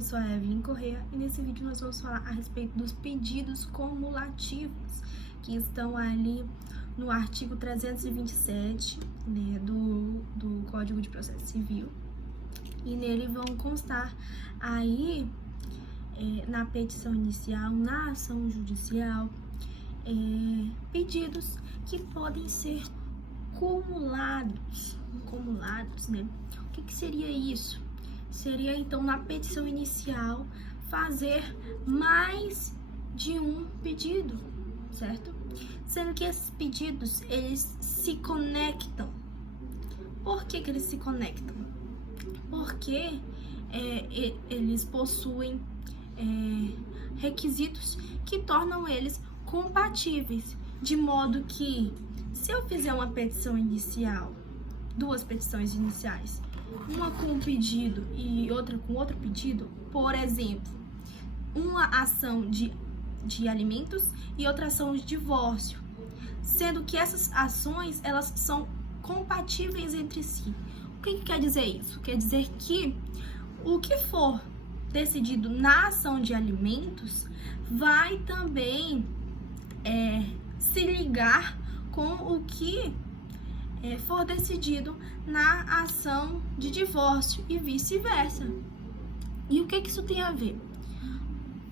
eu sou a Evelyn Corrêa e nesse vídeo nós vamos falar a respeito dos pedidos cumulativos que estão ali no artigo 327, né, do Código de Processo Civil, e nele vão constar aí na petição inicial, na ação judicial, pedidos que podem ser cumulados, né? O que seria isso? Seria então na petição inicial fazer mais de um pedido, certo? Sendo que esses pedidos eles se conectam. Por que eles se conectam? Porque eles possuem requisitos que tornam eles compatíveis, de modo que se eu fizer uma petição inicial, duas petições iniciais, uma com um pedido e outra com outro pedido, por exemplo, uma ação de alimentos e outra ação de divórcio, sendo que essas ações elas são compatíveis entre si. O que quer dizer isso? Quer dizer que o que for decidido na ação de alimentos vai também se ligar com o que for decidido na ação de divórcio e vice-versa. E o que isso tem a ver?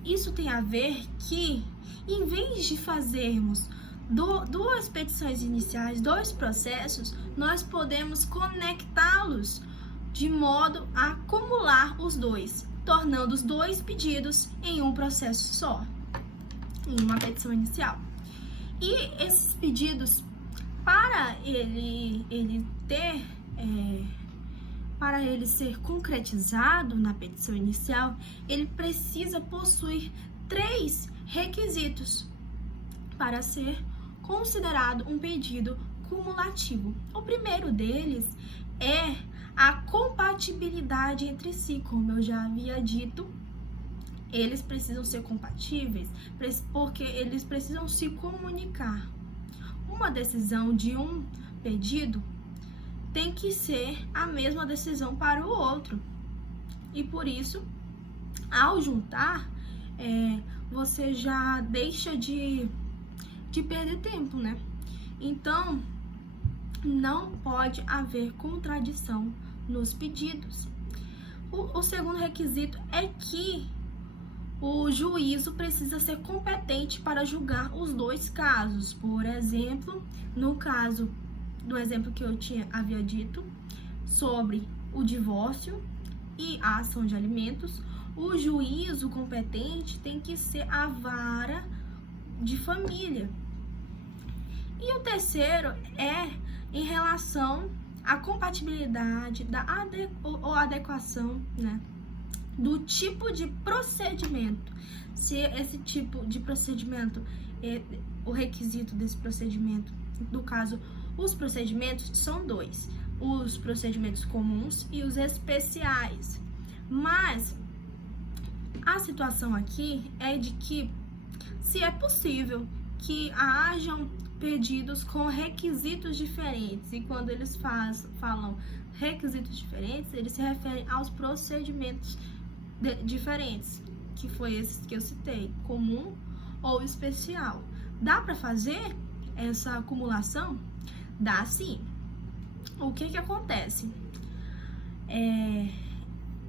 Isso tem a ver que, em vez de fazermos duas petições iniciais, dois processos, nós podemos conectá-los de modo a acumular os dois, tornando os dois pedidos em um processo só, em uma petição inicial. E esses pedidos, para para ele ser concretizado na petição inicial, ele precisa possuir 3 requisitos para ser considerado um pedido cumulativo. O primeiro deles é a compatibilidade entre si, como eu já havia dito. Eles precisam ser compatíveis porque eles precisam se comunicar. Uma decisão de um pedido tem que ser a mesma decisão para o outro. E por isso, ao juntar, você já deixa de perder tempo, né? Então, não pode haver contradição nos pedidos. O segundo requisito é que o juízo precisa ser competente para julgar os dois casos. Por exemplo, no caso do exemplo que eu havia dito sobre o divórcio e a ação de alimentos, o juízo competente tem que ser a vara de família. E o terceiro é em relação à compatibilidade ou adequação, né, do tipo de procedimento. Se esse tipo de procedimento, o requisito desse procedimento, no caso, os procedimentos são 2, os procedimentos comuns e os especiais. Mas a situação aqui é de que, se é possível que hajam pedidos com requisitos diferentes, e quando eles falam requisitos diferentes, eles se referem aos procedimentos diferentes, que foi esses que eu citei, comum ou especial. Dá para fazer essa acumulação? Dá sim. O que acontece?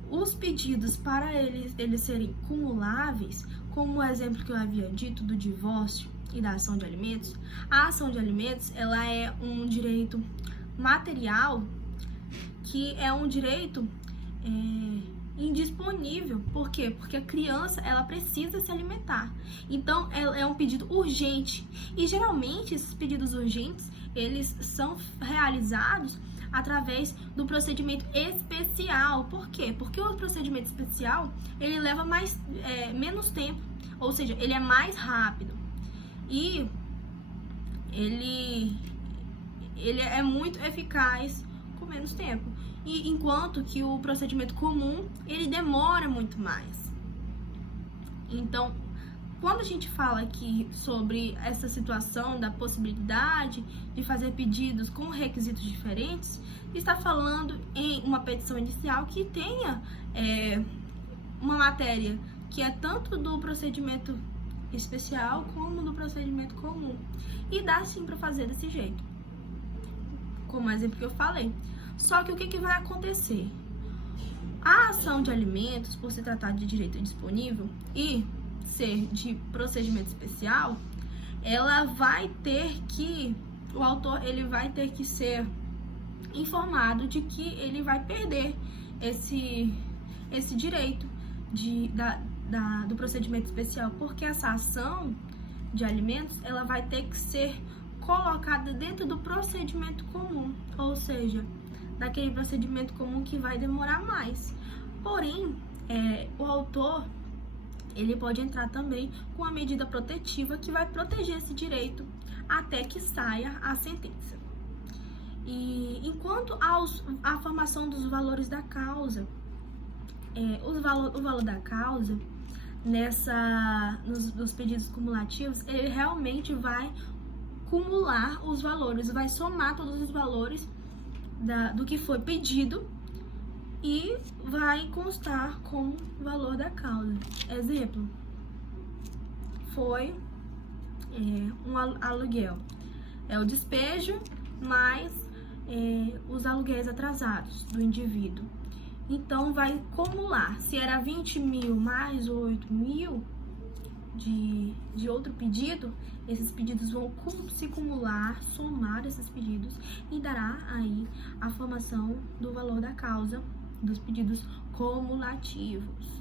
Os pedidos, para eles serem cumuláveis, como o exemplo que eu havia dito do divórcio e da ação de alimentos, a ação de alimentos ela é um direito material, que é um direito indisponível. Por quê? Porque a criança ela precisa se alimentar. Então, é um pedido urgente. E geralmente esses pedidos urgentes eles são realizados através do procedimento especial. Por quê? Porque o procedimento especial ele leva menos tempo, ou seja, ele é mais rápido e ele é muito eficaz com menos tempo. E enquanto que o procedimento comum ele demora muito mais. Então, quando a gente fala aqui sobre essa situação da possibilidade de fazer pedidos com requisitos diferentes, está falando em uma petição inicial que tenha uma matéria que é tanto do procedimento especial como do procedimento comum. E dá sim para fazer desse jeito, como o exemplo que eu falei. Só que o que vai acontecer? A ação de alimentos, por se tratar de direito disponível e ser de procedimento especial, ela vai ter que, o autor ele vai ter que ser informado de que ele vai perder esse direito do procedimento especial, porque essa ação de alimentos ela vai ter que ser colocada dentro do procedimento comum, ou seja, daquele procedimento comum que vai demorar mais. Porém, o autor ele pode entrar também com a medida protetiva que vai proteger esse direito até que saia a sentença. E enquanto a formação dos valores da causa, o valor da causa nos pedidos cumulativos, ele realmente vai cumular os valores, vai somar todos os valores do que foi pedido e vai constar com o valor da causa. Exemplo, foi um aluguel, o despejo mais os aluguéis atrasados do indivíduo. Então, vai cumular. Se era 20 mil mais 8 mil de outro pedido, esses pedidos vão se acumular, somar esses pedidos e dará aí a formação do valor da causa dos pedidos cumulativos.